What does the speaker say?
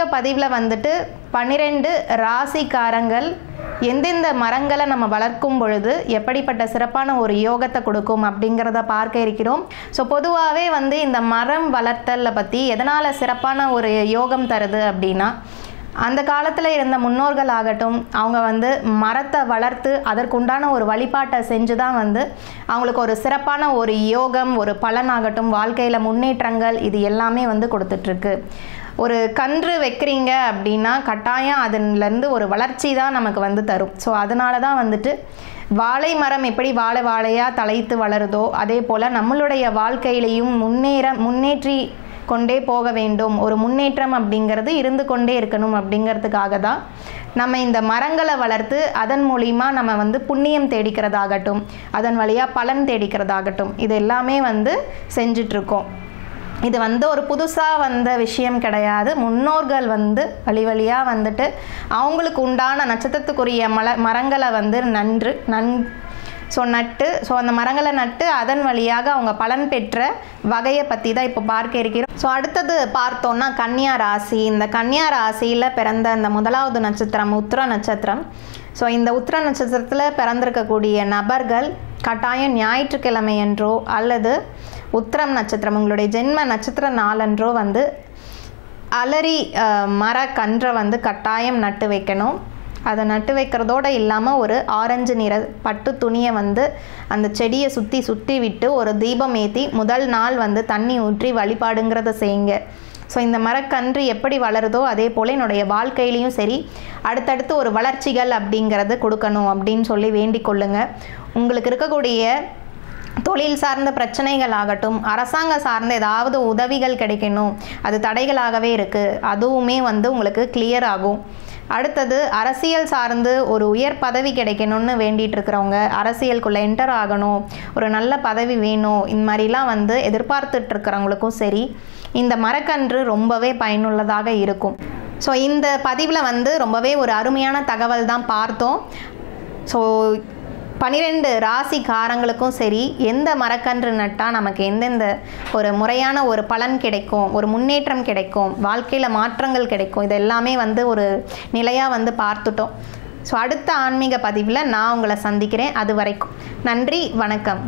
Video பதிவில் வந்துட்டு 12 ராசிக்காரங்கள் எந்தெந்த மரங்களை நம்ம வளர்க்கும் பொழுது எப்படிப்பட்ட சிறப்பான ஒரு யோகத்தை கொடுக்கும் அப்படிங்கிறத பார்க்க இருக்கிறோம். ஸோ பொதுவாகவே வந்து இந்த மரம் வளர்த்தலை பற்றி எதனால் சிறப்பான ஒரு யோகம் தருது அப்படின்னா, அந்த காலத்தில் இருந்த முன்னோர்கள் ஆகட்டும், அவங்க வந்து மரத்தை வளர்த்து அதற்குண்டான ஒரு வழிபாட்டை செஞ்சு தான் வந்து அவங்களுக்கு ஒரு சிறப்பான ஒரு யோகம், ஒரு பலனாகட்டும், வாழ்க்கையில் முன்னேற்றங்கள் இது எல்லாமே வந்து கொடுத்துட்ருக்கு. ஒரு கன்று வைக்கிறீங்க அப்படின்னா கட்டாயம் அதுலேருந்து ஒரு வளர்ச்சி தான் நமக்கு வந்து தரும். ஸோ அதனால தான் வந்துட்டு வாழை மரம் எப்படி வாழை வாழையாக தலைத்து வளருதோ அதே போல் நம்மளுடைய வாழ்க்கையிலையும் முன்னேற்றி கொண்டே போக வேண்டும், ஒரு முன்னேற்றம் அப்படிங்கிறது இருந்து கொண்டே இருக்கணும் அப்படிங்கிறதுக்காக தான் நம்ம இந்த மரங்களை வளர்த்து அதன் மூலிமா நம்ம வந்து புண்ணியம் தேடிக்கிறதாகட்டும், அதன் வழியாக பலன் தேடிக்கிறதாகட்டும், இது எல்லாமே வந்து செஞ்சிட்ருக்கோம். இது வந்து ஒரு புதுசாக வந்த விஷயம் கிடையாது. முன்னோர்கள் வந்து வழியாக வந்துட்டு அவங்களுக்கு உண்டான நட்சத்திரத்துக்குரிய மரங்களை வந்து நட்டு அந்த மரங்களை நட்டு அதன் வழியாக அவங்க பலன் பெற்ற வகையை பற்றி தான் இப்போ பார்க்க இருக்கிறோம். ஸோ அடுத்தது பார்த்தோன்னா கன்னியா ராசி. இந்த கன்னியா ராசியில் பிறந்த இந்த முதலாவது நட்சத்திரம் உத்திர நட்சத்திரம். ஸோ இந்த உத்திர நட்சத்திரத்தில் பிறந்திருக்கக்கூடிய நபர்கள் கட்டாயம் ஞாயிற்றுக்கிழமை என்றோ அல்லது உத்திரம் நட்சத்திரம் உங்களுடைய ஜென்ம நட்சத்திர நாளன்றோ வந்து அலரி மரக்கன்றை வந்து கட்டாயம் நட்டு வைக்கணும். அதை நட்டு வைக்கிறதோடு இல்லாமல் ஒரு ஆரஞ்சு நிற பட்டு துணியை வந்து அந்த செடியை சுற்றி விட்டு ஒரு தீபம் ஏற்றி முதல் நாள் வந்து தண்ணி ஊற்றி வழிபாடுங்கிறத செய்யுங்க. ஸோ இந்த மரக்கன்று எப்படி வளருதோ அதே போல் என்னுடைய வாழ்க்கையிலையும் சரி அடுத்தடுத்து ஒரு வளர்ச்சிகள் அப்படிங்கிறது கொடுக்கணும் அப்படின்னு சொல்லி வேண்டிக் கொள்ளுங்க. உங்களுக்கு இருக்கக்கூடிய தொழில் சார்ந்த பிரச்சனைகள் ஆகட்டும், அரசாங்க சார்ந்த ஏதாவது உதவிகள் கிடைக்கணும், அது தடைகளாகவே இருக்குது, அதுவுமே வந்து உங்களுக்கு கிளியர் ஆகும். அடுத்தது அரசியல் சார்ந்து ஒரு உயர் பதவி கிடைக்கணும்னு வேண்டிகிட்டு இருக்கிறவங்க, அரசியலுக்குள்ளே என்டர் ஆகணும், ஒரு நல்ல பதவி வேணும், இந்த மாதிரிலாம் வந்து எதிர்பார்த்துட்டு இருக்கிறவங்களுக்கும் சரி இந்த மரக்கன்று ரொம்பவே பயனுள்ளதாக இருக்கும். ஸோ இந்த பதிவில் வந்து ரொம்பவே ஒரு அருமையான தகவல் தான் பார்த்தோம். ஸோ 12 ராசிக்காரங்களுக்கும் சரி எந்த மரக்கன்று நட்டால் நமக்கு எந்தெந்த ஒரு முறையான ஒரு பலன் கிடைக்கும், ஒரு முன்னேற்றம் கிடைக்கும், வாழ்க்கையில் மாற்றங்கள் கிடைக்கும், இது எல்லாமே வந்து ஒரு நிலையாக வந்து பார்த்துட்டோம். ஸோ அடுத்த ஆன்மீக பதிவில் நான் உங்களை சந்திக்கிறேன். அது வரைக்கும் நன்றி, வணக்கம்.